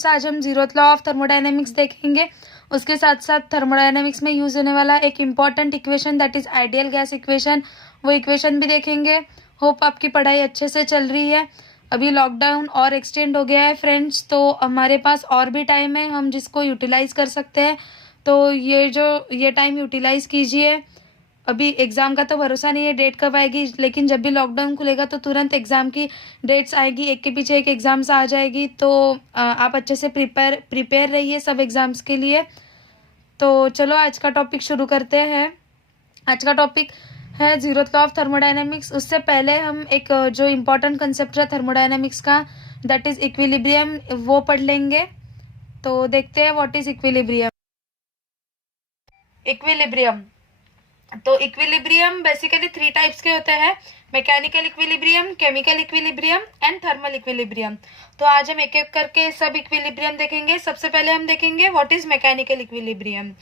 Friends, आज हम zeroth law of thermodynamics देखेंगे। उसके साथ साथ थर्मोडायनेमिक्स में यूज होने वाला एक important equation that is ideal gas equation, वो इक्वेशन भी देखेंगे। होप आपकी पढ़ाई अच्छे से चल रही है। अभी लॉकडाउन और एक्सटेंड हो गया है फ्रेंड्स, तो हमारे पास और भी टाइम है हम जिसको यूटिलाइज कर सकते हैं। तो ये टाइम यूटिलाइज कीजिए। अभी एग्ज़ाम का तो भरोसा नहीं है डेट कब आएगी, लेकिन जब भी लॉकडाउन खुलेगा तो तुरंत एग्ज़ाम की डेट्स आएगी, एक के पीछे एक एग्ज़ाम्स आ जाएगी। तो आप अच्छे से प्रिपेयर रहिए सब एग्ज़ाम्स के लिए। तो चलो आज का टॉपिक शुरू करते हैं। आज का टॉपिक है जीरोथ लॉ ऑफ थर्मोडायनेमिक्स। उससे पहले हम एक जो इम्पोर्टेंट कंसेप्ट है थर्मोडायनेमिक्स का, दैट इज़ इक्विलिब्रियम, वो पढ़ लेंगे। तो देखते हैं व्हाट इज़ इक्विलिब्रियम। तो इक्विलिब्रियम बेसिकली 3 टाइप्स के होते हैं: mechanical equilibrium, chemical equilibrium and thermal equilibrium. तो आज हम एक एक करके सब इक्विलिब्रियम देखेंगे। सबसे पहले हम देखेंगे what is mechanical equilibrium.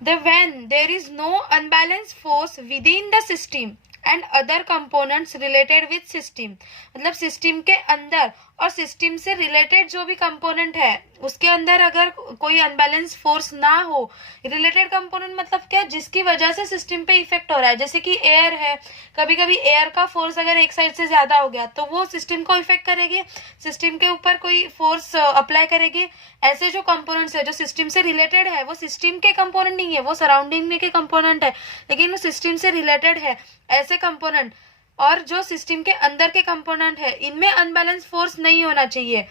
When there is no unbalanced force within the system and other components related with system, मतलब सिस्टम के अंदर और सिस्टम से रिलेटेड जो भी कंपोनेंट है उसके अंदर अगर कोई अनबैलेंस फोर्स ना हो, रिलेटेड कंपोनेंट मतलब क्या, जिसकी वजह से सिस्टम पे इफेक्ट हो रहा है। जैसे कि एयर है, कभी कभी एयर का फोर्स अगर एक साइड से ज्यादा हो गया तो वो सिस्टम को इफेक्ट करेगी, सिस्टम के ऊपर कोई फोर्स अप्लाई करेगी। ऐसे जो कंपोनेंट्स है जो सिस्टम से रिलेटेड है, वो सिस्टम के कंपोनेंट नहीं है, वो सराउंडिंग में के कंपोनेंट है, लेकिन वो सिस्टम से रिलेटेड है। ऐसे कंपोनेंट और जो सिस्टम के अंदर के कंपोनेंट है, इनमें अनबैलेंस फोर्स नहीं होना चाहिए।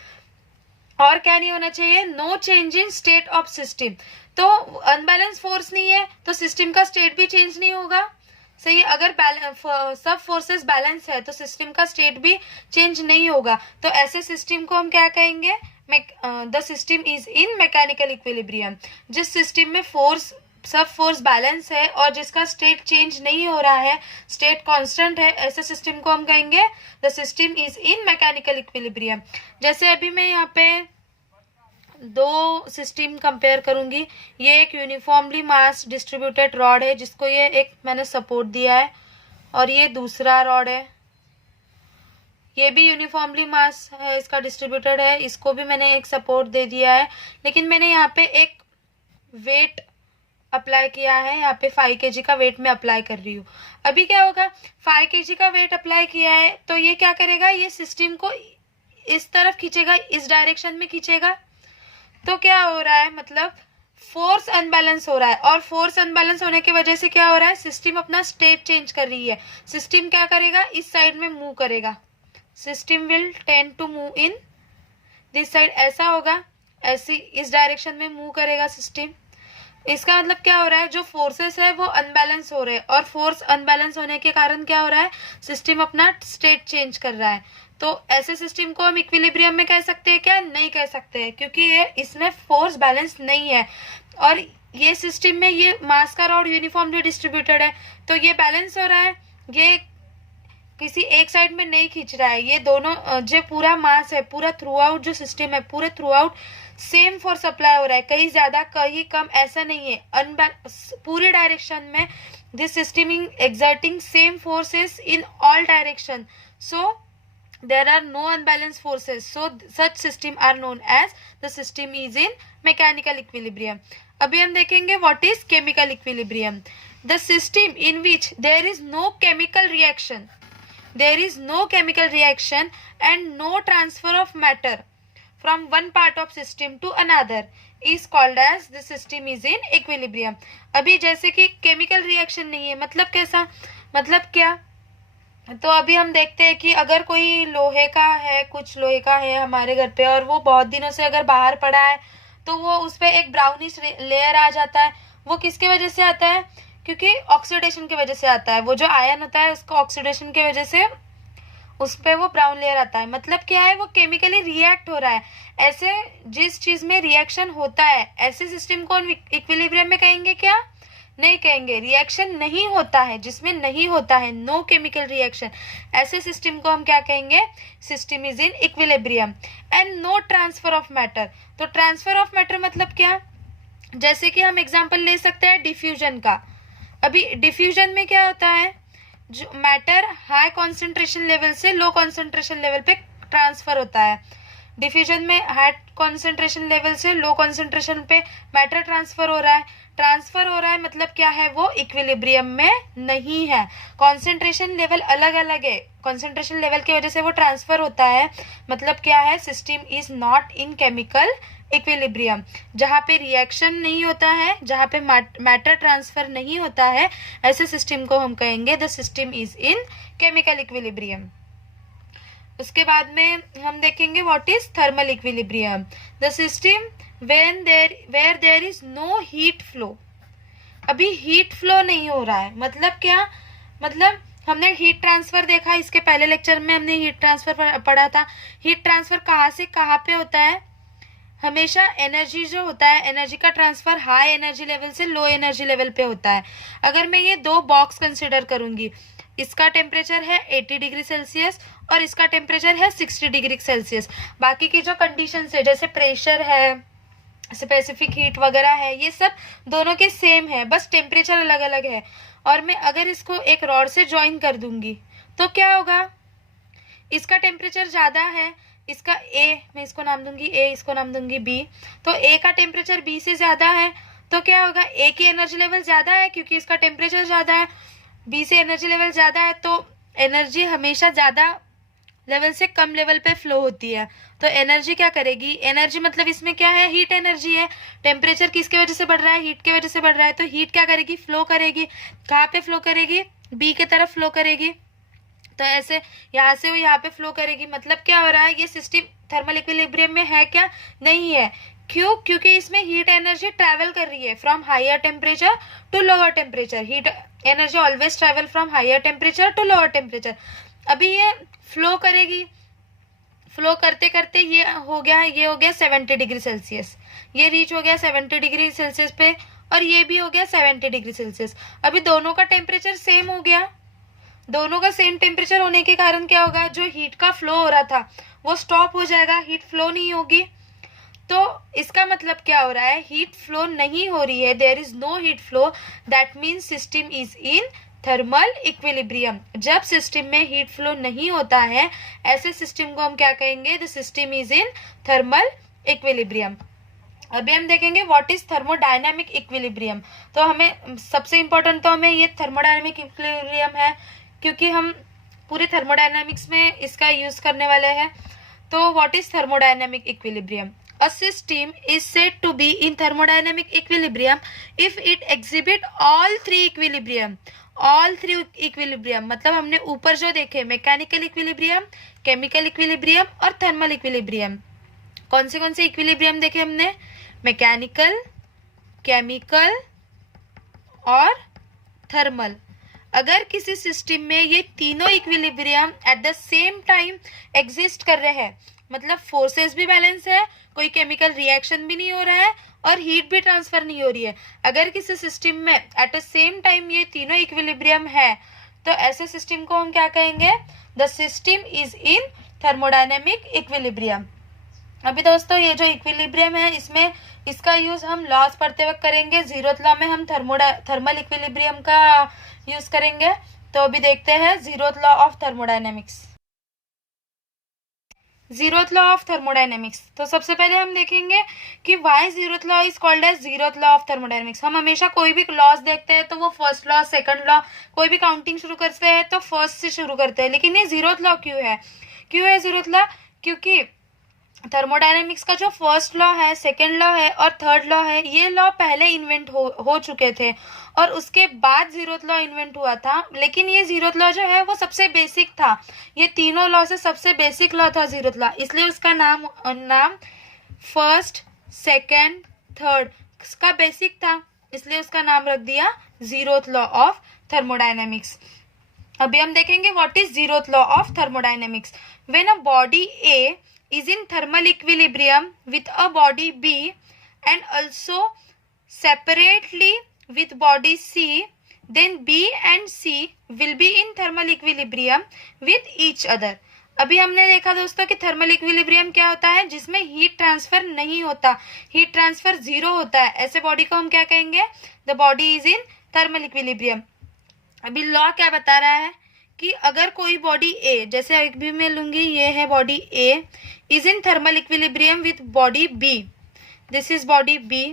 और क्या नहीं होना चाहिए? No change in state of system. तो अनबैलेंस फोर्स नहीं है तो सिस्टम का स्टेट भी चेंज नहीं होगा। सही, अगर सब फोर्सेस बैलेंस है तो सिस्टम का स्टेट भी चेंज नहीं होगा। तो ऐसे सिस्टम को हम क्या कहेंगे? The system is in mechanical equilibrium. जिस सिस्टम में सब फोर्स बैलेंस है और जिसका स्टेट चेंज नहीं हो रहा है, स्टेट कांस्टेंट है, ऐसे सिस्टम को हम कहेंगे the system is in mechanical equilibrium. जैसे अभी मैं यहाँ पे 2 सिस्टम कंपेयर करूंगी। ये एक यूनिफॉर्मली मास डिस्ट्रीब्यूटेड रॉड है जिसको ये एक मैंने सपोर्ट दिया है, और ये दूसरा रॉड है, ये भी यूनिफॉर्मली मास है, इसका डिस्ट्रीब्यूटेड है, इसको भी मैंने एक सपोर्ट दे दिया है, लेकिन मैंने यहाँ पे एक वेट अप्लाई किया है। यहाँ पे 5 kg का वेट मैं अप्लाई कर रही हूँ। अभी क्या होगा? 5 kg का वेट अप्लाई किया है तो ये क्या करेगा? ये सिस्टम को इस तरफ खींचेगा, इस डायरेक्शन में खींचेगा। तो क्या हो रहा है? मतलब फोर्स अनबैलेंस हो रहा है, और फोर्स अनबैलेंस होने की वजह से क्या हो रहा है? सिस्टम अपना स्टेट चेंज कर रही है। सिस्टम क्या करेगा? इस साइड में मूव करेगा। System will tend to move in this side. ऐसा होगा, ऐसी इस डायरेक्शन में मूव करेगा सिस्टम। इसका मतलब क्या हो रहा है? जो फोर्सेस है वो अनबैलेंस हो रहे हैं, और फोर्स अनबैलेंस होने के कारण क्या हो रहा है? सिस्टम अपना स्टेट चेंज कर रहा है। तो ऐसे सिस्टम को हम इक्विलिब्रियम में कह सकते हैं क्या? नहीं कह सकते हैं, क्योंकि ये इसमें फोर्स बैलेंस नहीं है। और ये सिस्टम में ये मास का रॉड यूनिफॉर्मली डिस्ट्रीब्यूटेड है, तो ये बैलेंस हो रहा है, ये किसी एक साइड में नहीं खींच रहा है। ये दोनों जो पूरा मास है, पूरा थ्रू आउट जो सिस्टम है, पूरे through out same force apply हो रहा है, कहीं ज्यादा कहीं कम ऐसा नहीं है। पूरी डायरेक्शन में this system is exerting same forces in all direction, so there are no unbalanced forces, so such system are known as the system is in mechanical equilibrium. अभी हम देखेंगे what is chemical equilibrium. The system in which there is no chemical reaction and no transfer of matter from one part of system to another is called as the system is in equilibrium. अभी जैसे कि chemical reaction नहीं है, मतलब कैसा? मतलब क्या? तो अभी हम देखते हैं कि अगर कोई लोहे का है, कुछ लोहे का है हमारे घर पे, और वो बहुत दिनों से अगर बाहर पड़ा है तो वो उस पे एक ब्राउनिश लेयर आ जाता है। वो किसके वजह से आता है? क्योंकि ऑक्सीडेशन की वजह से आता है। वो जो आयन होता है उसको ऑक्सीडेशन की वजह से उस पे वो ब्राउन लेयर आता है। मतलब क्या है? वो केमिकली रिएक्ट हो रहा है। ऐसे जिस चीज में रिएक्शन होता है, ऐसे सिस्टम को इक्विलिब्रियम में कहेंगे क्या? नहीं कहेंगे। रिएक्शन नहीं होता है, जिसमें नहीं होता है, नो केमिकल रिएक्शन, ऐसे सिस्टम को हम क्या कहेंगे? System is in equilibrium. And no transfer of matter. तो ट्रांसफर ऑफ मैटर मतलब क्या? जैसे कि हम एग्जांपल ले सकते हैं डिफ्यूजन का। अभी डिफ्यूजन में क्या होता है? जो मैटर हाई कॉन्सेंट्रेशन लेवल से लो कॉन्सेंट्रेशन लेवल पे ट्रांसफर होता है। डिफ्यूजन में हाई कॉन्सेंट्रेशन लेवल से लो कॉन्सेंट्रेशन पे मैटर ट्रांसफर हो रहा है, मतलब क्या है, वो इक्विलिब्रियम में नहीं है। कॉन्सेंट्रेशन लेवल अलग अलग है, कॉन्सेंट्रेशन लेवल की वजह से वो ट्रांसफर होता है, मतलब क्या है, system is not in chemical equilibrium. जहाँ पे रिएक्शन नहीं होता है, जहाँ पे मैटर ट्रांसफर नहीं होता है, ऐसे सिस्टम को हम कहेंगे the system is in chemical equilibrium. उसके बाद में हम देखेंगे what is thermal equilibrium. The system where there is no heat flow. अभी हीट फ्लो नहीं हो रहा है, मतलब क्या, मतलब हमने हीट ट्रांसफर देखा, इसके पहले लेक्चर में हमने हीट ट्रांसफर पढ़ा था। हीट ट्रांसफर कहाँ से कहाँ पे होता है, हमेशा एनर्जी जो होता है, एनर्जी का ट्रांसफर हाई एनर्जी लेवल से लो एनर्जी लेवल पे होता है। अगर मैं ये दो बॉक्स कंसिडर करूंगी, इसका टेम्परेचर है 80 डिग्री सेल्सियस और इसका टेम्परेचर है 60 डिग्री सेल्सियस। बाकी की जो कंडीशंस है, जैसे प्रेशर है, स्पेसिफिक हीट वगैरह है, ये सब दोनों के सेम है, बस टेम्परेचर अलग अलग है। और मैं अगर इसको एक रॉड से ज्वाइन कर दूंगी तो क्या होगा, इसका टेम्परेचर ज़्यादा है, इसका ए, मैं इसको नाम दूंगी ए, इसको नाम दूंगी बी, तो ए का टेम्परेचर बी से ज़्यादा है, तो क्या होगा, ए की एनर्जी लेवल ज़्यादा है क्योंकि इसका टेम्परेचर ज़्यादा है, बी से एनर्जी लेवल ज़्यादा है, तो एनर्जी हमेशा ज़्यादा लेवल से कम लेवल पे फ्लो होती है। तो एनर्जी क्या करेगी, एनर्जी मतलब इसमें क्या है, हीट एनर्जी है। टेम्परेचर किसके वजह से बढ़ रहा है, हीट की वजह से बढ़ रहा है, तो हीट क्या करेगी, फ्लो करेगी। कहाँ पे फ्लो करेगी, बी की तरफ फ्लो करेगी। तो ऐसे यहाँ से वो यहाँ पे फ्लो करेगी, मतलब क्या हो रहा है, ये सिस्टम थर्मल इक्विलिब्रियम में है क्या, नहीं है। क्यों, क्योंकि इसमें हीट एनर्जी ट्रैवल कर रही है from higher temperature to lower temperature. Heat energy always travel from higher temperature to lower temperature. अभी ये फ्लो करेगी, फ्लो करते करते ये हो गया 70 डिग्री सेल्सियस, ये रीच हो गया 70 डिग्री सेल्सियस पे, और ये भी हो गया 70 डिग्री सेल्सियस। अभी दोनों का टेम्परेचर सेम हो गया, दोनों का सेम टेम्परेचर होने के कारण क्या होगा, जो हीट का फ्लो हो रहा था वो स्टॉप हो जाएगा, हीट फ्लो नहीं होगी। तो इसका मतलब क्या हो रहा है, हीट फ्लो नहीं हो रही है, there is no heat flow, that means system is in thermal equilibrium. जब सिस्टम में हीट फ्लो नहीं होता है, ऐसे सिस्टम को हम क्या कहेंगे, the system is in thermal equilibrium. अभी हम देखेंगे व्हाट इज थर्मोडायनामिक इक्विलिब्रियम। तो हमें सबसे इंपॉर्टेंट तो हमें ये थर्मोडायनामिक इक्विलिब्रियम है, क्योंकि हम पूरे थर्मोडायनामिक्स में इसका यूज करने वाले हैं। तो what is thermodynamic equilibrium, a system is said to be in thermodynamic equilibrium if it exhibit all three equilibrium मतलब हमने ऊपर जो देखे, मैकेनिकल इक्विलिब्रियम, केमिकल इक्विलिब्रियम और थर्मल इक्विलिब्रियम। कौन से इक्विलिब्रियम देखे हमने, मैकेनिकल, केमिकल और थर्मल। अगर किसी सिस्टम में ये तीनों equilibrium at the same time exist कर रहे हैं, मतलब फोर्सेस भी बैलेंस है, कोई केमिकल रिएक्शन भी नहीं हो रहा है और हीट भी ट्रांसफर नहीं हो रही है, अगर किसी सिस्टम में एट द सेम टाइम ये तीनों इक्विलिब्रियम है, तो ऐसे सिस्टम को हम क्या कहेंगे, the system is in thermodynamic equilibrium. अभी दोस्तों ये जो इक्विलिब्रियम है, इसमें इसका यूज हम लॉस पढ़ते वक्त करेंगे। जीरोथ लॉ में हम थर्मल इक्विलिब्रियम का यूज करेंगे। तो अभी देखते हैं zeroth law of thermodynamics. Zeroth law of thermodynamics, तो सबसे पहले हम देखेंगे कि why zeroth law is called as zeroth law of thermodynamics. हम हमेशा कोई भी लॉस देखते हैं तो वो फर्स्ट लॉ, सेकंड लॉ, कोई भी काउंटिंग शुरू करते हैं तो फर्स्ट से शुरू करते हैं, लेकिन ये जीरोथ लॉ क्यों है जीरोथ लॉ, क्योंकि थर्मोडायनेमिक्स का जो फर्स्ट लॉ है, सेकेंड लॉ है और थर्ड लॉ है, ये लॉ पहले इन्वेंट हो चुके थे और उसके बाद जीरोथ लॉ इन्वेंट हुआ था। लेकिन ये जीरोथ लॉ जो है वो सबसे बेसिक था, ये तीनों लॉ से सबसे बेसिक लॉ था जीरोथ लॉ, इसलिए उसका नाम फर्स्ट, सेकेंड, थर्ड का बेसिक था, इसलिए उसका नाम रख दिया जीरोथ लॉ ऑफ थर्मोडायनेमिक्स। अभी हम देखेंगे what is zeroth law of thermodynamics. When a body A is in thermal equilibrium with a body B and also separately with body C, then B and C will be in thermal equilibrium with each other. अभी हमने देखा दोस्तों कि thermal equilibrium क्या होता है, जिसमें heat transfer नहीं होता, हीट ट्रांसफर जीरो होता है, ऐसे बॉडी को हम क्या कहेंगे, the body is in thermal equilibrium. अभी लॉ क्या बता रहा है कि अगर कोई बॉडी ए, जैसे अभी मैं लूंगी, ये है body A, is in thermal equilibrium with body B, this is body B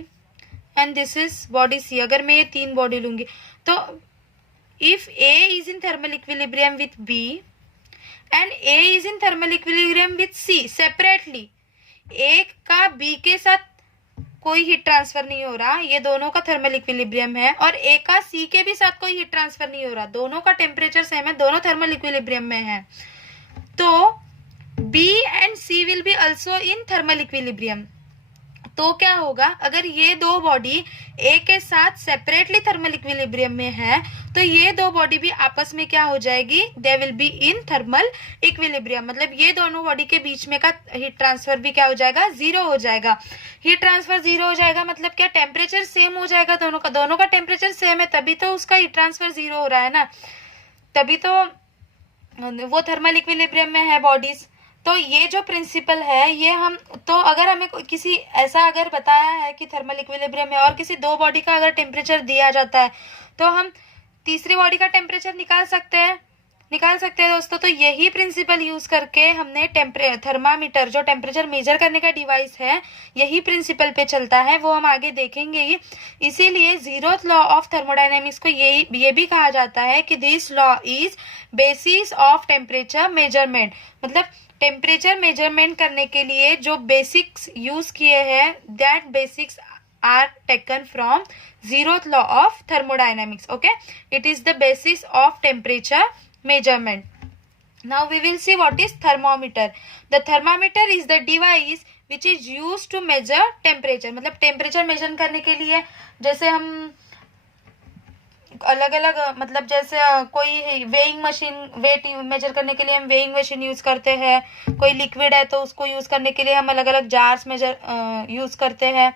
and this is body C. अगर मैं ये 3 बॉडी लूंगी तो if A is in thermal equilibrium with B and A is in thermal equilibrium with C separately, A का B के साथ कोई heat transfer नहीं हो रहा, ये दोनों का थर्मल इक्विलिब्रियम है, और ए का सी के भी साथ कोई हीट ट्रांसफर नहीं हो रहा, दोनों का टेम्परेचर सेम है, दोनों थर्मल इक्विलिब्रियम में है, तो B and C will be also in thermal equilibrium. तो क्या होगा, अगर ये दो बॉडी ए के साथ सेपरेटली थर्मल इक्विलिब्रियम में है तो ये दो बॉडी भी आपस में क्या हो जाएगी, they will be in thermal equilibrium. मतलब ये दोनों बॉडी के बीच में का हीट ट्रांसफर भी क्या हो जाएगा, 0 हो जाएगा। हीट ट्रांसफर 0 हो जाएगा मतलब क्या, टेम्परेचर सेम हो जाएगा दोनों का, दोनों का टेम्परेचर सेम है तभी तो उसका हीट ट्रांसफर 0 हो रहा है ना, तभी तो वो थर्मल इक्विलिब्रियम में है बॉडीज। तो ये जो प्रिंसिपल है ये हम, तो अगर हमें किसी ऐसा अगर बताया है कि थर्मल इक्विलिब्रियम है और किसी दो बॉडी का अगर टेम्परेचर दिया जाता है तो हम तीसरी बॉडी का टेम्परेचर निकाल सकते हैं दोस्तों। तो यही प्रिंसिपल यूज करके हमने थर्मामीटर, जो टेम्परेचर मेजर करने का डिवाइस है, यही प्रिंसिपल पे चलता है, वो हम आगे देखेंगे ही। इसीलिए 0th लॉ ऑफ थर्मोडायनेमिक्स को ये भी कहा जाता है कि this law is basis of temperature measurement. मतलब टेम्परेचर मेजरमेंट करने के लिए जो बेसिक्स यूज किए हैं, that basics are taken from 0th law of thermodynamics. Okay, it is the basis of temperature measurement. Now we will see what is thermometer. The thermometer is the device which is used to measure temperature. मतलब temperature measure करने के लिए जैसे हम अलग अलग, मतलब जैसे कोई वेइंग मशीन, वेट मेजर करने के लिए हम वेइंग मशीन यूज करते हैं, कोई लिक्विड है तो उसको यूज करने के लिए हम अलग अलग जार्स मेजर यूज करते हैं,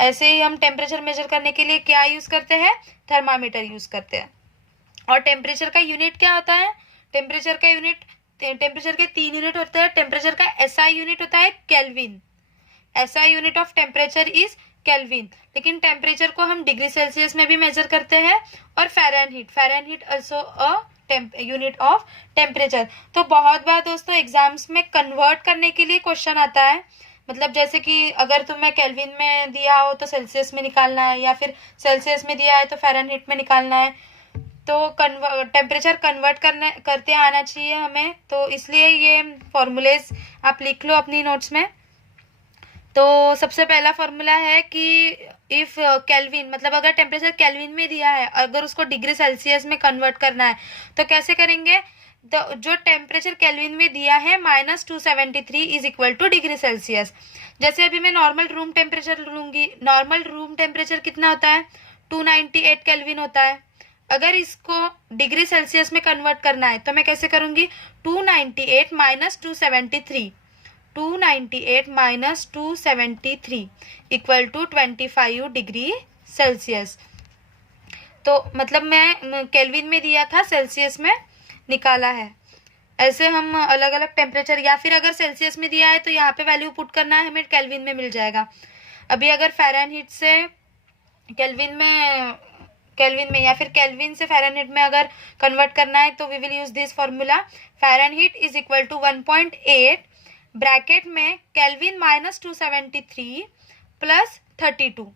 ऐसे ही हम टेम्परेचर मेजर करने के लिए क्या यूज करते हैं, थर्मामीटर यूज करते हैं। और टेम्परेचर का यूनिट क्या होता है, टेम्परेचर का यूनिट, टेम्परेचर के 3 यूनिट होते हैं। टेम्परेचर का एसआई यूनिट होता है kelvin, SI unit of temperature is kelvin. लेकिन टेम्परेचर को हम डिग्री सेल्सियस में भी मेजर करते हैं, और Fahrenheit also a unit of temperature. तो बहुत बार दोस्तों एग्जाम्स में कन्वर्ट करने के लिए क्वेश्चन आता है, मतलब जैसे कि अगर तुम्हें केल्विन में दिया हो तो सेल्सियस में निकालना है, या फिर सेल्सियस में दिया है तो फ़ारेनहीट में निकालना है, तो टेम्परेचर कन्वर्ट करते आना चाहिए हमें। तो इसलिए ये फॉर्मूलेज आप लिख लो अपनी नोट्स में। तो सबसे पहला फॉर्मूला है कि इफ केल्विन, मतलब अगर टेम्परेचर केल्विन में दिया है, अगर उसको डिग्री सेल्सियस में कन्वर्ट करना है तो कैसे करेंगे, तो जो टेम्परेचर केल्विन में दिया है -273 is equal two degree Celsius. जैसे अभी मैं नॉर्मल रूम टेम्परेचर लूंगी, नॉर्मल रूम टेम्परेचर कितना होता है, 298 केल्विन होता है। अगर इसको डिग्री सेल्सियस में कन्वर्ट करना है तो मैं कैसे करूंगी, 298 -273 इक्वल टू 25 डिग्री सेल्सियस। तो मतलब मैं केल्विन में दिया था, सेल्सियस में निकाला है। ऐसे हम अलग अलग टेम्परेचर, या फिर अगर सेल्सियस में दिया है तो यहाँ पे वैल्यू पुट करना है, हमें केल्विन में मिल जाएगा। अभी अगर फ़ारेनहीट से केल्विन में या फिर केल्विन से फ़ारेनहीट में अगर कन्वर्ट करना है तो we will use this formula, Fahrenheit is equal to 1.8 bracket में केल्विन -273 प्लस 32,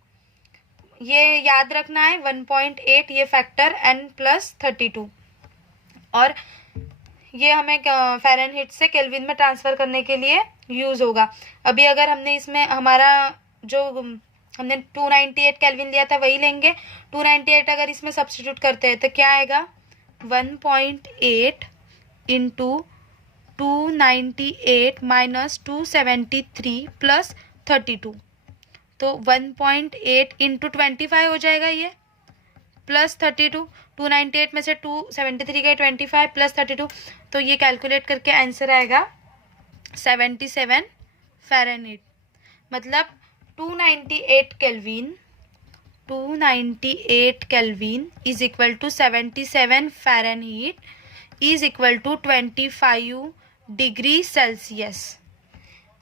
ये याद रखना है 1.8 ये फैक्टर n प्लस 32, और ये हमें फ़ारेनहीट से केल्विन में ट्रांसफ़र करने के लिए यूज़ होगा। अभी अगर हमने इसमें हमारा जो हमने 298 केल्विन लिया था वही लेंगे, 298 अगर इसमें सब्स्टिट्यूट करते हैं तो क्या आएगा, 1.8 इंटू 298 -273 प्लस 32, तो 1.8 इंटू 25 हो जाएगा ये, प्लस 32, 298 में से 273 गए 25 प्लस 32, तो ये कैलकुलेट करके आंसर आएगा 77 फ़ारेनहीट। मतलब 298 kelvin is equal to 77 Fahrenheit is equal to 25 degree Celsius.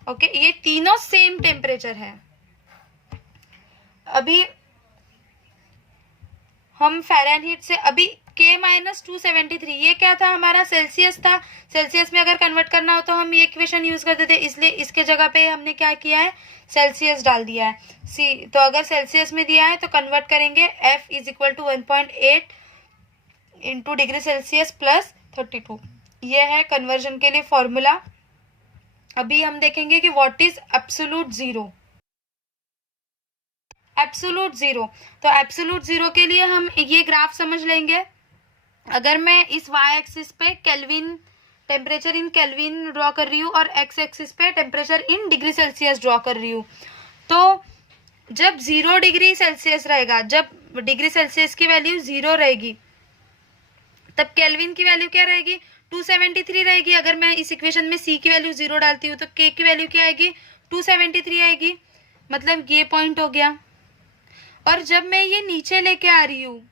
Okay, ये तीनों सेम टेम्परेचर है। अभी हम फ़ारेनहीट से, अभी K माइनस 273, ये क्या था हमारा, सेल्सियस था। सेल्सियस में अगर कन्वर्ट करना हो तो हम ये इक्वेशन यूज करते थे, इसलिए इसके जगह पे हमने क्या किया है, सेल्सियस डाल दिया है। सी, तो अगर सेल्सियस में दिया है तो कन्वर्ट करेंगे, F is equal to 1.8 into degree Celsius plus 32। ये है कन्वर्जन के लिए फॉर्मूला। अभी हम देखेंगे कि what is absolute zero. Absolute zero, तो एब्सोल्यूट जीरो के लिए हम ये ग्राफ समझ लेंगे। अगर मैं इस y एक्सिस पे kelvin, temperature in kelvin draw कर रही हूँ और x एक्सिस पे temperature in degree Celsius draw कर रही हूँ, तो जब 0 डिग्री सेल्सियस रहेगा, जब डिग्री सेल्सियस की वैल्यू 0 रहेगी, तब केल्विन की वैल्यू क्या रहेगी, 273 रहेगी। अगर मैं इस इक्वेशन में c की वैल्यू 0 डालती हूँ तो k की वैल्यू क्या आएगी, 273 आएगी। मतलब ये पॉइंट हो गया। और जब मैं ये नीचे लेके आ रही हूँ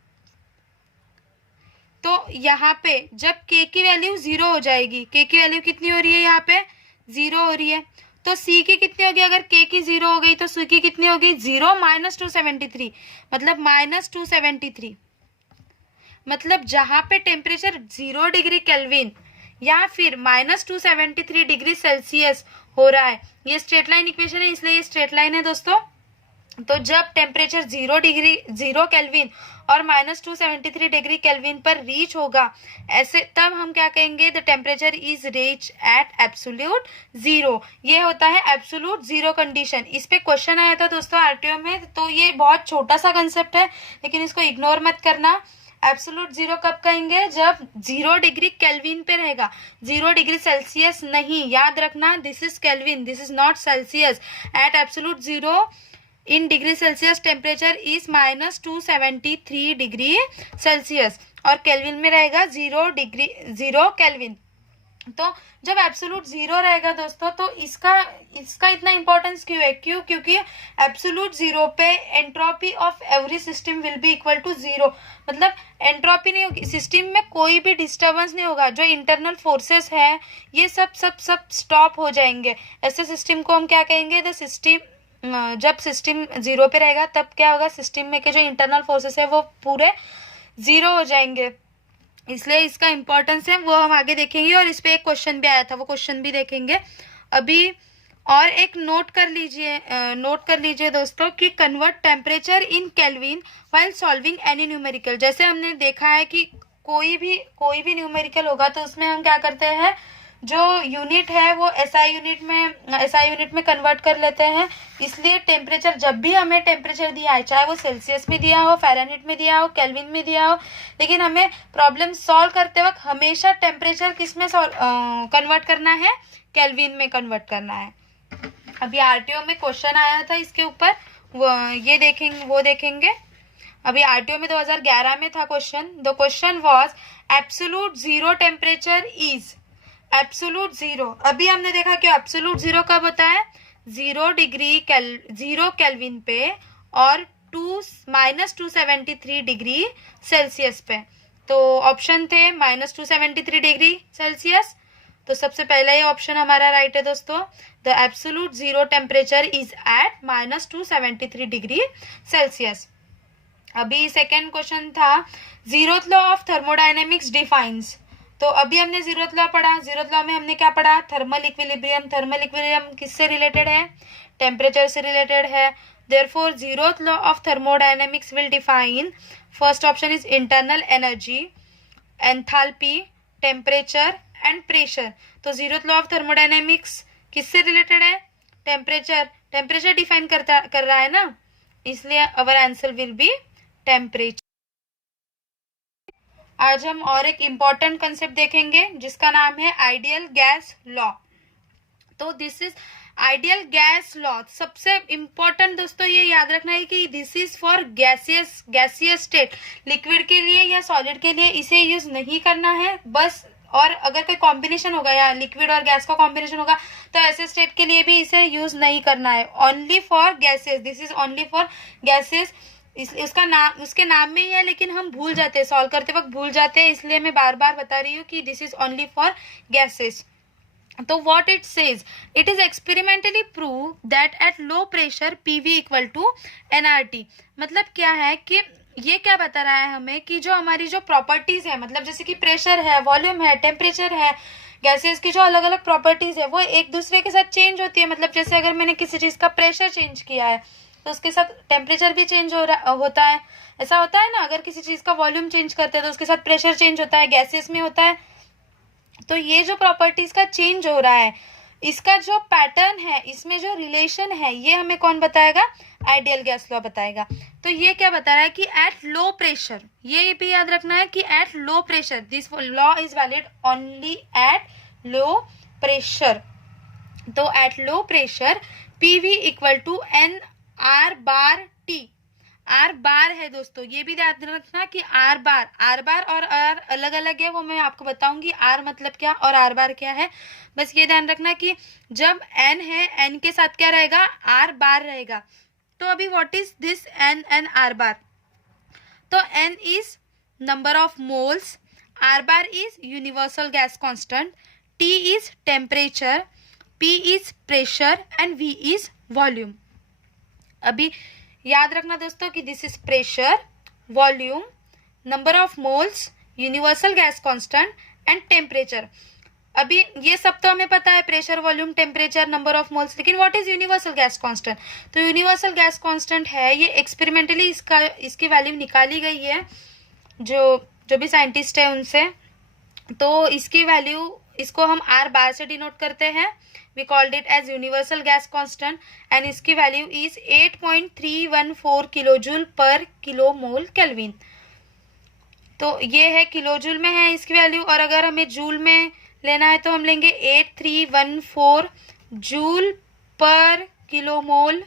तो यहाँ पे जब k की वैल्यू 0 हो जाएगी, k की वैल्यू कितनी हो रही है, यहाँ पे 0 हो रही है, तो c की कितनी होगी, अगर k की 0 हो गई तो c की कितनी होगी, 0 माइनस 273, मतलब माइनस 273। मतलब जहां पे टेम्परेचर 0 डिग्री केल्विन या फिर माइनस 273 डिग्री सेल्सियस हो रहा है, ये स्ट्रेट लाइन इक्वेशन है इसलिए ये स्ट्रेट लाइन है दोस्तों। तो जब टेम्परेचर 0 केल्विन और माइनस 273 डिग्री केल्विन पर रीच होगा, ऐसे तब हम क्या कहेंगे, the temperature is reach at absolute zero. ये होता है एब्सोल्यूट जीरो कंडीशन। इस पे क्वेश्चन आया था दोस्तों आरटीओ में, तो ये बहुत छोटा सा कंसेप्ट है लेकिन इसको इग्नोर मत करना। एब्सोल्यूट जीरो कब कहेंगे, जब 0 डिग्री केल्विन पे रहेगा, 0 डिग्री सेल्सियस नहीं, याद रखना, this is kelvin, this is not Celsius. At absolute zero in degree Celsius temperature is minus 273 degree Celsius और केल्विन में रहेगा 0 केल्विन। तो जब एब्सोल्यूट जीरो रहेगा दोस्तों, तो इसका इतना इंपॉर्टेंस क्यों है, क्योंकि एब्सोल्यूट जीरो पे entropy of every system will be equal to zero. मतलब एंट्रोपी नहीं होगी, सिस्टम में कोई भी डिस्टर्बेंस नहीं होगा, जो इंटरनल फोर्सेस है ये सब स्टॉप हो जाएंगे। ऐसे सिस्टम को हम क्या कहेंगे, द सिस्टम, जब सिस्टम 0 पे रहेगा तब क्या होगा, सिस्टम में के जो इंटरनल फोर्सेस है वो पूरे 0 हो जाएंगे। इसलिए इसका इंपॉर्टेंस है वो हम आगे देखेंगे और इस पे एक क्वेश्चन भी आया था, वो क्वेश्चन भी देखेंगे अभी। और एक नोट कर लीजिए दोस्तों कि convert temperature in kelvin while solving any numerical. जैसे हमने देखा है कि कोई भी न्यूमेरिकल होगा तो उसमें हम क्या करते हैं, जो यूनिट है वो एसआई यूनिट में कन्वर्ट कर लेते हैं। इसलिए टेम्परेचर, जब भी हमें टेम्परेचर दिया है, चाहे वो सेल्सियस में दिया हो, फ़ारेनहीट में दिया हो, केल्विन में दिया हो, लेकिन हमें प्रॉब्लम सॉल्व करते वक्त हमेशा टेम्परेचर किस में कन्वर्ट करना है, केल्विन में कन्वर्ट करना है। अभी आरटीओ में क्वेश्चन आया था इसके ऊपर, वो देखेंगे। अभी आरटीओ में 2011 में था question. The question was absolute zero temperature is absolute zero. अभी हमने देखा कि एब्सोल्यूट जीरो कब होता है, 0 केल्विन पे और माइनस 273 डिग्री सेल्सियस पे। तो ऑप्शन थे माइनस 273 डिग्री सेल्सियस, तो सबसे पहला ये ऑप्शन हमारा राइट है दोस्तों। The absolute zero temperature is at minus 273 degree Celsius. अभी सेकेंड क्वेश्चन था, zeroth law of thermodynamics defines. तो अभी हमने जीरोथ लॉ पढ़ा, जीरोथ लॉ में हमने क्या पढ़ा, थर्मल इक्विलिब्रियम किससे रिलेटेड है, टेम्परेचर से रिलेटेड है। Therefore zeroth law of thermodynamics will define, first option is internal energy, enthalpy, temperature and pressure. तो जीरोथ लॉ ऑफ थर्मोडायनेमिक्स किससे रिलेटेड है, टेम्परेचर डिफाइन कर रहा है ना, इसलिए our answer will be temperature. आज हम और एक इम्पॉर्टेंट कंसेप्ट देखेंगे जिसका नाम है आइडियल गैस लॉ। तो this is ideal gas law. सबसे इम्पॉर्टेंट दोस्तों ये याद रखना है कि this is for gaseous state, liquid के लिए या सॉलिड के लिए इसे यूज नहीं करना है बस। और अगर कोई कॉम्बिनेशन होगा या लिक्विड और गैस का कॉम्बिनेशन होगा तो ऐसे स्टेट के लिए भी इसे यूज नहीं करना है, only for gases, this is only for gases. उसके नाम में ही है लेकिन हम भूल जाते हैं, सॉल्व करते वक्त भूल जाते हैं, इसलिए मैं बार बार बता रही हूँ कि this is only for gases. तो what it says, it is experimentally prove that at low pressure PV equal to NRT. मतलब क्या है कि ये क्या बता रहा है हमें कि जो हमारी जो प्रॉपर्टीज है, मतलब जैसे कि प्रेशर है, वॉल्यूम है, टेम्परेचर है, गैसेस की जो अलग अलग प्रॉपर्टीज है वो एक दूसरे के साथ चेंज होती है। मतलब जैसे अगर मैंने किसी चीज का प्रेशर चेंज किया है तो उसके साथ टेम्परेचर भी चेंज होता है। ऐसा होता है ना, अगर किसी चीज का वॉल्यूम चेंज करते हैं तो उसके साथ प्रेशर चेंज होता है, गैसेस में होता है। तो ये जो प्रॉपर्टीज का चेंज हो रहा है, इसका जो पैटर्न है, इसमें जो रिलेशन है, ये हमें कौन बताएगा? आइडियल गैस लॉ बताएगा। तो ये क्या बता रहा है कि एट लो प्रेशर, ये भी याद रखना है कि at low pressure this law is valid only at low pressure. तो at low pressure PV equal to N R bar T. R bar है दोस्तों, ये भी ध्यान रखना कि आर बार और आर अलग अलग है, वो मैं आपको बताऊंगी आर मतलब क्या और आर बार क्या है। बस ये ध्यान रखना कि जब एन है, एन के साथ क्या रहेगा? आर बार रहेगा। तो अभी what is this N and R bar? तो N is number of moles, R bar is universal gas constant, T is temperature, P is pressure and V is volume. अभी याद रखना दोस्तों कि this is pressure, volume, number of moles, universal gas constant and temperature. अभी ये सब तो हमें पता है, pressure, volume, temperature, number of moles, लेकिन what is universal gas constant? तो यूनिवर्सल गैस कांस्टेंट है, ये एक्सपेरिमेंटली इसकी वैल्यू निकाली गई है जो भी साइंटिस्ट है उनसे। तो इसकी वैल्यू, इसको हम आर बार से डिनोट करते हैं, we called it as universal gas constant, and इसकी वैल्यू is 8.314 किलोजूल पर किलोमोल केल्विन। तो ये है किलोजूल में है इसकी वैल्यू, और अगर हमें जूल में लेना है तो हम लेंगे 8314 जूल पर किलोमोल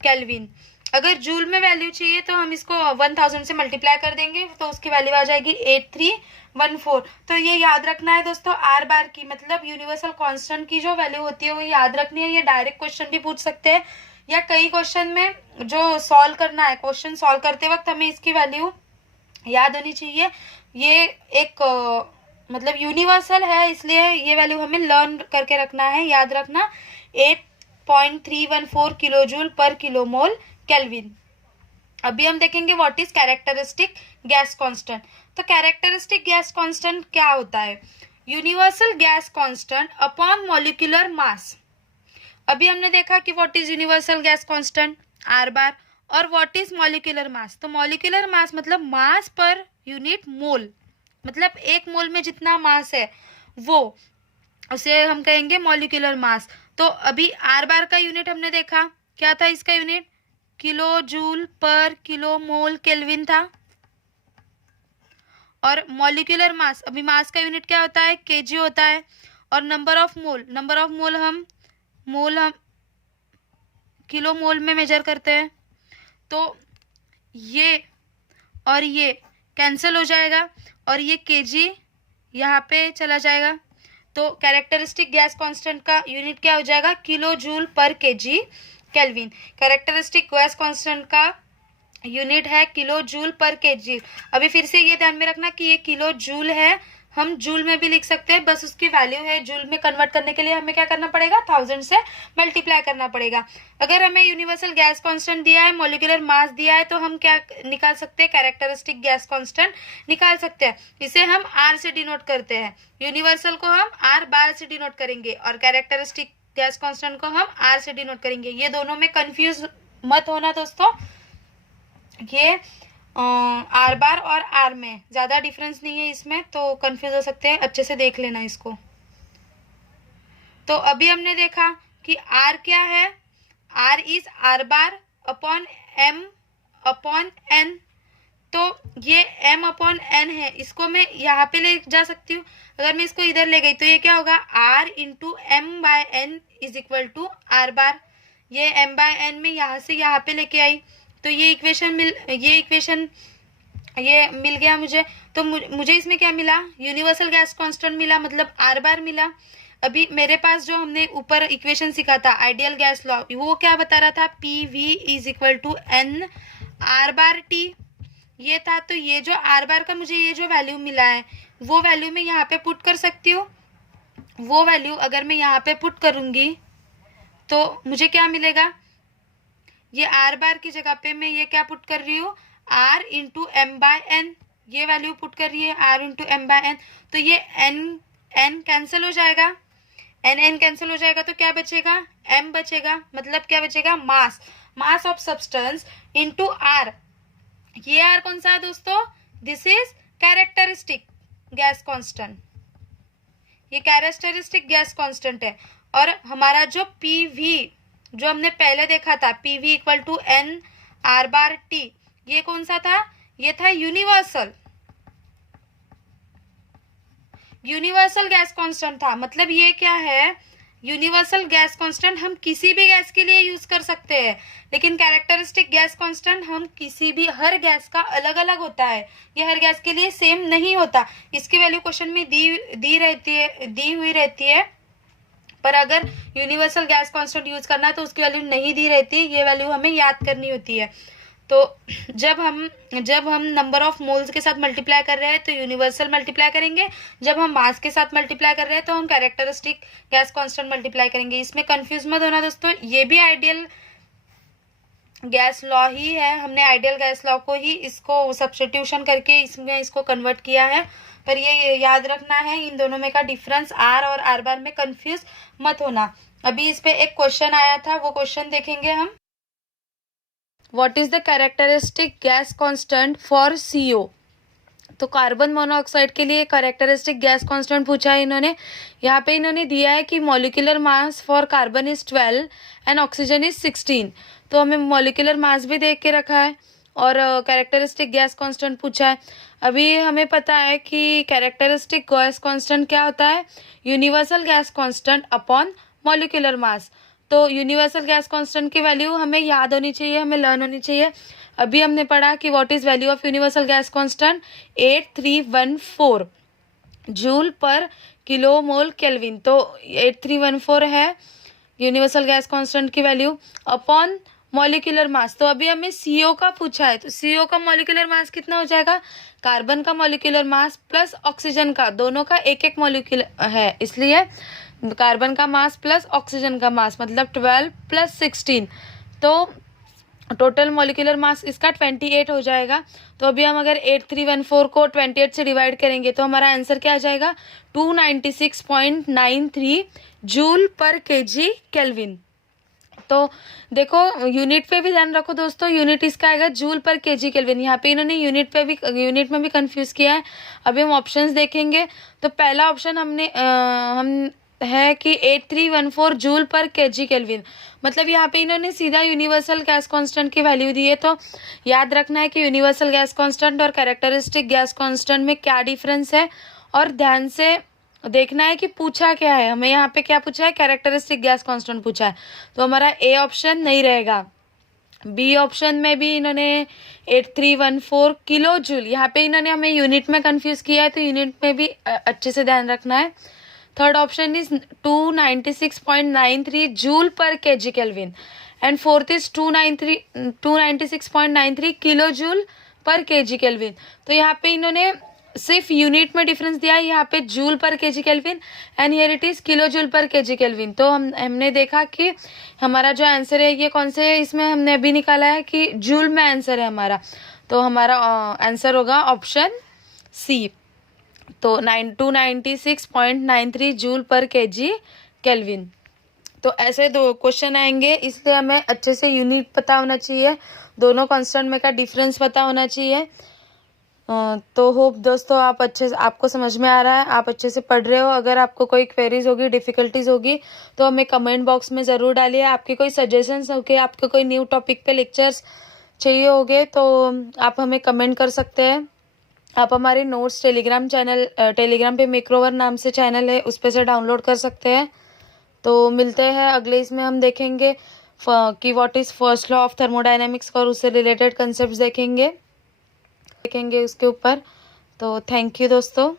केल्विन। अगर जूल में वैल्यू चाहिए तो हम इसको 1000 से मल्टीप्लाई कर देंगे तो उसकी वैल्यू आ जाएगी 8314। तो ये याद रखना है दोस्तों, आर बार की मतलब यूनिवर्सल कांस्टेंट की जो वैल्यू होती है वो याद रखनी है। ये डायरेक्ट क्वेश्चन भी पूछ सकते हैं, या कई क्वेश्चन में जो सॉल्व करना है, क्वेश्चन सॉल्व करते वक्त हमें इसकी वैल्यू याद होनी चाहिए। ये एक मतलब यूनिवर्सल है, इसलिए ये वैल्यू हमें लर्न करके रखना है, याद रखना 8.314 किलोजूल पर किलोमोल केल्विन। अभी हम देखेंगे what is characteristic gas constant. तो कैरेक्टरिस्टिक गैस कांस्टेंट क्या होता है? Universal gas constant upon molecular mass. अभी हमने देखा कि what is universal gas constant, are बार, और व्हाट इज मॉलिक्यूलर मास। तो मॉलिक्यूलर मास मतलब मास पर यूनिट मोल, मतलब एक मोल में जितना मास है वो, उसे हम कहेंगे मॉलिक्यूलर मास। तो अभी आर बार का यूनिट हमने देखा, क्या था इसका यूनिट? किलो जूल पर किलो मोल केल्विन था। और मॉलिक्यूलर मास, अभी मास का यूनिट क्या होता है? केजी होता है। और नंबर ऑफ मोल हम किलो मोल में मेजर करते हैं। तो ये और ये कैंसिल हो जाएगा और ये केजी यहाँ पे चला जाएगा। तो कैरेक्टरिस्टिक गैस कांस्टेंट का यूनिट क्या हो जाएगा? किलो जूल पर KG kelvin. Characteristic gas constant का यूनिट है किलो जूल पर केजी। अभी फिर से ये ध्यान में रखना कि ये किलो जूल है, हम जूल में भी लिख सकते हैं, बस उसकी वैल्यू है। जूल में कन्वर्ट करने के लिए हमें क्या करना पड़ेगा? 1000 से मल्टीप्लाई करना पड़ेगा। अगर हमें यूनिवर्सल गैस कांस्टेंट दिया है, मॉलिक्यूलर मास दिया है, तो हम क्या निकाल सकते हैं? कैरेक्टरिस्टिक गैस कांस्टेंट निकाल सकते हैं। इसे हम आर से डिनोट करते हैं, यूनिवर्सल को हम आर बार से डिनोट करेंगे और कैरेक्टरिस्टिक गैस कांस्टेंट को हम आर से डिनोट करेंगे। ये दोनों में कंफ्यूज मत होना दोस्तों, ये आर बार और आर में ज्यादा डिफरेंस नहीं है इसमें, तो कंफ्यूज हो सकते हैं, अच्छे से देख लेना इसको। तो अभी हमने देखा कि आर क्या है? R is R bar upon M upon N. तो ये m अपॉन एन है, इसको मैं यहाँ पे ले जा सकती हूँ। अगर मैं इसको इधर ले गई तो ये क्या होगा? r into M by N is equal to R bar. ये m बाय एन में यहाँ से यहाँ पे लेके आई, तो ये इक्वेशन मिल गया मुझे। तो मुझे इसमें क्या मिला? यूनिवर्सल गैस कांस्टेंट मिला, मतलब आर बार मिला। अभी मेरे पास जो हमने ऊपर इक्वेशन सीखा था आइडियल गैस लॉ, वो क्या बता रहा था? P V is equal to N R bar T, ये था। तो ये जो आर बार का मुझे ये जो वैल्यू मिला है, वो वैल्यू मैं यहाँ पे पुट कर सकती हूँ। वो वैल्यू अगर मैं यहाँ पे पुट करूँगी तो मुझे क्या मिलेगा? ये आर बार की जगह पे मैं ये क्या पुट कर रही हूँ? R into M by N, ये वैल्यू पुट कर रही है R into M by N, तो ये n कैंसिल हो जाएगा, n कैंसिल हो जाएगा तो क्या बचेगा, m बचेगा, मतलब क्या बचेगा, mass of substance into R। ये R कौन सा है दोस्तों, this is characteristic gas constant, ये कैरेक्टरिस्टिक गैस कांस्टेंट है। और हमारा जो PV जो हमने पहले देखा था, PV equal to n R bar T, ये कौन सा था, ये था यूनिवर्सल गैस कांस्टेंट था। मतलब ये क्या है, यूनिवर्सल गैस कांस्टेंट हम किसी भी गैस के लिए यूज कर सकते हैं, लेकिन कैरेक्टरिस्टिक गैस कांस्टेंट हम किसी भी, हर गैस का अलग अलग होता है, ये हर गैस के लिए सेम नहीं होता। इसकी वैल्यू क्वेश्चन में दी हुई रहती है, पर अगर यूनिवर्सल गैस कांस्टेंट यूज करना है तो उसकी वैल्यू नहीं दी रहती, ये वैल्यू हमें याद करनी होती है। तो जब हम नंबर ऑफ मोल्स के साथ मल्टीप्लाई कर रहे हैं तो यूनिवर्सल मल्टीप्लाई करेंगे, जब हम मास के साथ मल्टीप्लाई कर रहे हैं तो हम कैरेक्टरिस्टिक गैस कांस्टेंट मल्टीप्लाई करेंगे। इसमें कंफ्यूज मत होना दोस्तों, ये भी आइडियल गैस लॉ ही है, हमने आइडियल गैस लॉ को ही इसको सब्स्टिट्यूशन करके इसमें इसको कन्वर्ट किया है, पर ये याद रखना है इन दोनों में का डिफरेंस R और R बार में कंफ्यूज मत होना। अभी इस पे एक क्वेश्चन आया था, वो क्वेश्चन देखेंगे हम। What is the characteristic gas constant for CO? तो कार्बन मोनोऑक्साइड के लिए कैरेक्टरिस्टिक गैस कांस्टेंट पूछा है इन्होंने। यहाँ पे इन्होंने दिया है कि molecular mass for carbon is 12 and oxygen is 16, तो हमें मॉलिक्यूलर मास भी देख के रखा है और कैरेक्टरिस्टिक गैस कांस्टेंट पूछा है। अभी हमें पता है कि कैरेक्टरिस्टिक गैस कांस्टेंट क्या होता है, universal gas constant upon molecular mass. तो यूनिवर्सल गैस कांस्टेंट की वैल्यू हमें याद होनी चाहिए, हमें लर्न होनी चाहिए। अभी हमने पढ़ा कि what is value of universal gas constant, 8314 joule पर किलो मोल केल्विन, तो 8314 है यूनिवर्सल गैस कांस्टेंट की वैल्यू अपॉन मॉलिक्यूलर मास। तो अभी हमें CO का पूछा है, तो CO का मॉलिक्यूलर मास कितना हो जाएगा, कार्बन का मॉलिक्यूलर मास प्लस ऑक्सीजन का, दोनों का एक एक मॉलिक्यूलर है, इसलिए कार्बन का मास प्लस ऑक्सीजन का मास मतलब 12 प्लस 16, तो टोटल मॉलिक्यूलर मास इसका 28 हो जाएगा। तो अभी हम अगर 8314 को 28 से डिवाइड करेंगे तो हमारा आंसर क्या आ जाएगा, 296.93 जूल पर केजी केल्विन। तो देखो यूनिट पे भी ध्यान रखो दोस्तों, यूनिट इसका आएगा जूल पर केजी केल्विन। यहाँ पे इन्होंने यूनिट में भी कंफ्यूज किया है। अभी हम ऑप्शंस देखेंगे तो पहला ऑप्शन हम है कि 8314 जूल पर केजी केल्विन, मतलब यहाँ पे इन्होंने सीधा यूनिवर्सल गैस कांस्टेंट की वैल्यू दी है। तो याद रखना है कि यूनिवर्सल गैस कांस्टेंट और कैरेक्टरिस्टिक गैस कांस्टेंट में क्या डिफरेंस है, और ध्यान से देखना है कि पूछा क्या है हमें। यहाँ पे क्या पूछा है, कैरेक्टरिस्टिक गैस कांस्टेंट पूछा है, तो हमारा A ऑप्शन नहीं रहेगा। B ऑप्शन में भी इन्होंने 8314 किलो जूल, यहाँ पे इन्होंने हमें यूनिट में कंफ्यूज किया है, तो यूनिट में भी अच्छे से ध्यान रखना है। थर्ड ऑप्शन इज 296.93 जूल पर KG kelvin and fourth is 296.93 kilo joule पर केजी केल्विन। तो यहाँ पे इन्होंने सिर्फ यूनिट में डिफरेंस दिया है, यहाँ पे जूल पर KG kelvin and here it is kilo joule पर केजी केल्विन। तो हमने देखा कि हमारा जो आंसर है ये कौन से है, इसमें हमने अभी निकाला है कि जूल में आंसर है हमारा, तो हमारा आंसर होगा ऑप्शन C। तो 296.93 जूल पर केजी केल्विन। तो ऐसे दो क्वेश्चन आएंगे, इसलिए हमें अच्छे से यूनिट पता होना चाहिए, दोनों कांस्टेंट में का डिफरेंस पता होना चाहिए। तो होप दोस्तों आपको समझ में आ रहा है, आप अच्छे से पढ़ रहे हो। अगर आपको कोई क्वेरीज होगी, डिफिकल्टीज होगी तो हमें कमेंट बॉक्स में ज़रूर डालिए। आपके कोई सजेशंस होंगे, आपको कोई न्यू टॉपिक पे लेक्चर्स चाहिए होंगे तो आप हमें कमेंट कर सकते हैं। आप हमारे नोट्स टेलीग्राम पे मेकरोवर नाम से चैनल है, उस पर से डाउनलोड कर सकते हैं। तो मिलते हैं अगले इसमें, हम देखेंगे कि what is first law of thermodynamics और उससे रिलेटेड कंसेप्ट देखेंगे उसके ऊपर। तो थैंक यू दोस्तों।